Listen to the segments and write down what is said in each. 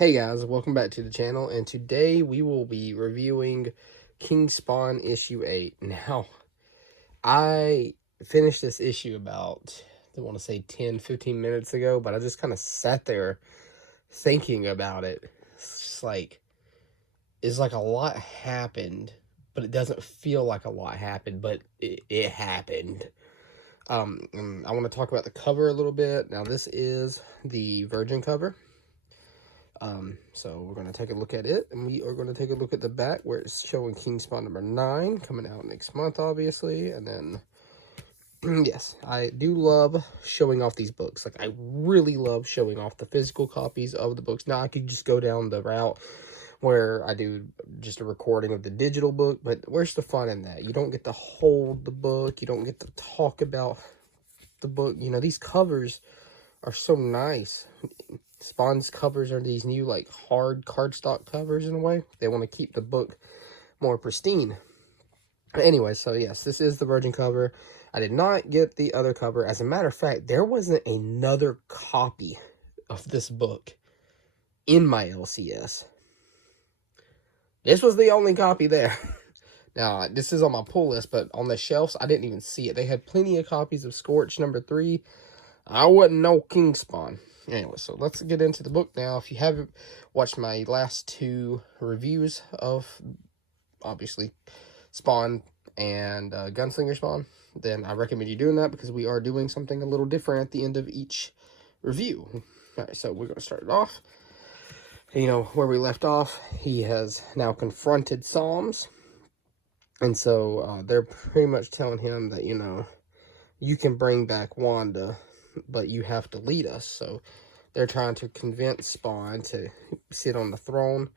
Hey guys, welcome back to the channel, and today we will be reviewing King Spawn issue 8. Now, I finished this issue about, I want to say 10-15 minutes ago, but I just kind of sat there thinking about it. It's like a lot happened, but it doesn't feel like a lot happened, but it happened. And I want to talk about the cover a little bit. Now, this is the Virgin cover. So we're going to take a look at it, and we are going to take a look at the back where it's showing King Spawn number 9 coming out next month, obviously. And then, yes, I do love showing off these books. Like, I really love showing off the physical copies of the books. Now, I could just go down the route where I do just a recording of the digital book, but where's the fun in that? You don't get to hold the book, you don't get to talk about the book. You know, these covers are so nice. Spawn's covers are these new, like, hard cardstock covers in a way. They want to keep the book more pristine. Anyway, so yes, this is the Virgin cover. I did not get the other cover. As a matter of fact, there wasn't another copy of this book in my LCS. This was the only copy there. Now, this is on my pull list, but on the shelves, I didn't even see it. They had plenty of copies of Scorch number 3. I wasn't no King Spawn. Anyway, so let's get into the book now. If you haven't watched my last 2 reviews of, obviously, Spawn and Gunslinger Spawn, then I recommend you doing that because we are doing something a little different at the end of each review. Alright, so we're going to start it off. You know, where we left off, he has now confronted Psalms. And so they're pretty much telling him that, you know, you can bring back Wanda, but you have to lead us. So they're trying to convince Spawn to sit on the throne.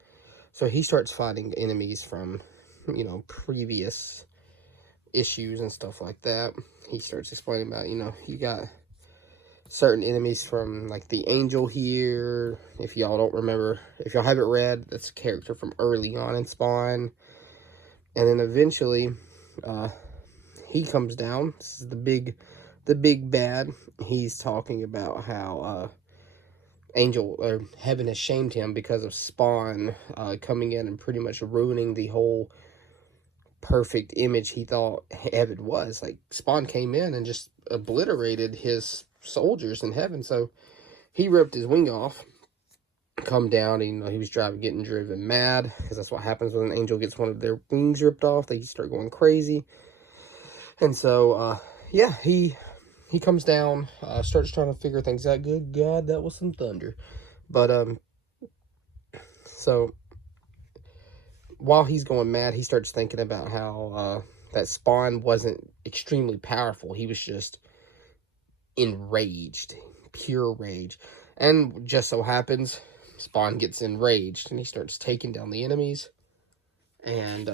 So he starts fighting enemies from, you know, previous issues and stuff like that. He starts explaining about, you know, you got certain enemies from, like, the Angel here. If y'all don't remember, if y'all haven't read, that's a character from early on in Spawn. And then eventually, he comes down. This is the big bad. He's talking about how Angel or Heaven has shamed him because of Spawn coming in and pretty much ruining the whole perfect image he thought Heaven was. Like, Spawn came in and just obliterated his soldiers in Heaven, so he ripped his wing off, come down, and, you know, he was getting driven mad, because that's what happens when an angel gets one of their wings ripped off. They start going crazy. And so yeah, he comes down, starts trying to figure things out. Good God, that was some thunder. But so while he's going mad, he starts thinking about how that Spawn wasn't extremely powerful. He was just enraged, pure rage. And just so happens, Spawn gets enraged, and he starts taking down the enemies. And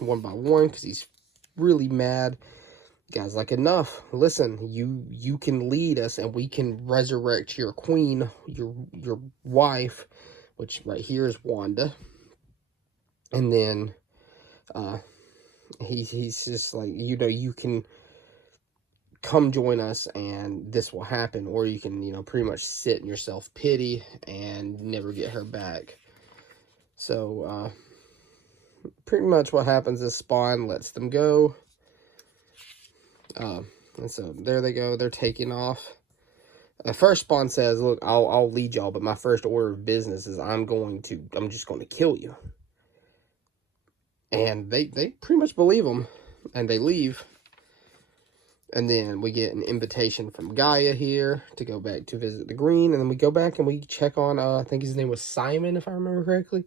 one by one, because he's really mad. Guy's like, enough. Listen, you can lead us, and we can resurrect your queen, your wife, which right here is Wanda. And then he's just like, you know, you can come join us and this will happen, or you can, you know, pretty much sit in your self-pity and never get her back. So pretty much what happens is Spawn lets them go. And so there they go. They're taking off. First, Spawn says, look, I'll lead y'all, but my first order of business is I'm just going to kill you. And they pretty much believe him, and they leave. And then we get an invitation from Gaia here to go back to visit the Green. And then we go back and we check on, I think his name was Simon, if I remember correctly.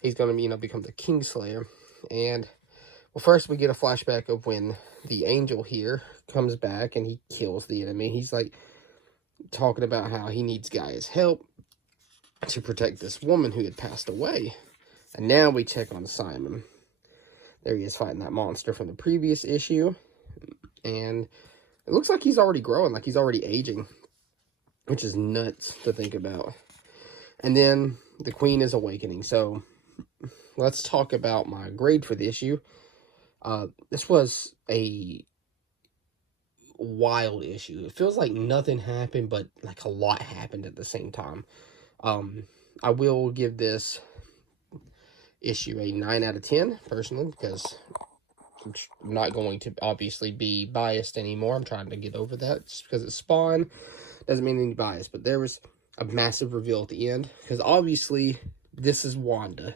He's going to, you know, become the Kingslayer. And, well, first we get a flashback of when the Angel here comes back and he kills the enemy. He's, like, talking about how he needs Gaia's help to protect this woman who had passed away. And now we check on Simon. There he is fighting that monster from the previous issue. And it looks like he's already growing, like he's already aging, which is nuts to think about. And then the Queen is awakening. So let's talk about my grade for the issue. This was a wild issue. It feels like nothing happened, but like a lot happened at the same time. I will give this issue a 9 out of 10, personally, because I'm not going to obviously be biased anymore. I'm trying to get over that. Just because it's Spawn doesn't mean any bias. But there was a massive reveal at the end, because obviously this is Wanda.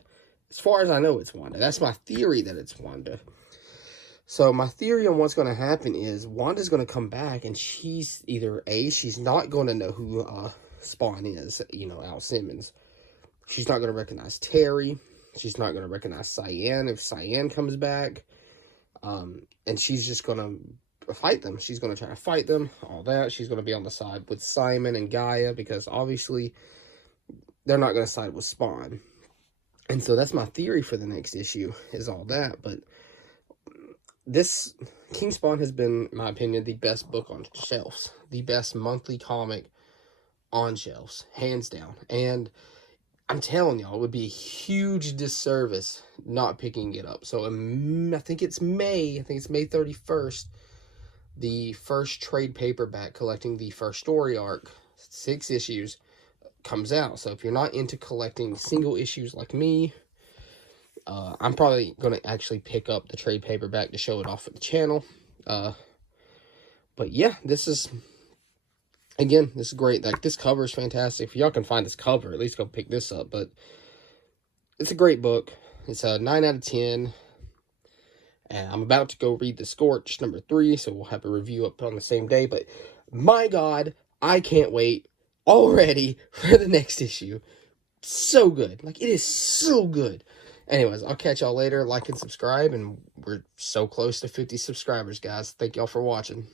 As far as I know, it's Wanda. That's my theory, that it's Wanda. So my theory on what's going to happen is Wanda's going to come back, and she's either she's not going to know who Spawn is, Al Simmons. She's not going to recognize Terry. She's not going to recognize Cyan if Cyan comes back. And she's just going to fight them. She's going to try to fight them, all that. She's going to be on the side with Simon and Gaia, because obviously they're not going to side with Spawn. And so that's my theory for the next issue, is all that. But this King Spawn has been, in my opinion, the best book on shelves. The best monthly comic on shelves, hands down. And I'm telling y'all, it would be a huge disservice not picking it up. So I think it's May 31st, the first trade paperback collecting the first story arc, 6 issues, comes out. So if you're not into collecting single issues like me, I'm probably going to actually pick up the trade paperback to show it off at the channel. But yeah, this is great. Like, this cover is fantastic. If y'all can find this cover, at least go pick this up. But it's a great book. It's a 9 out of 10. And I'm about to go read The Scorch #3, so we'll have a review up on the same day. But my God, I can't wait already for the next issue. So good. Like, it is so good. Anyways, I'll catch y'all later. Like and subscribe, and we're so close to 50 subscribers, guys. Thank y'all for watching.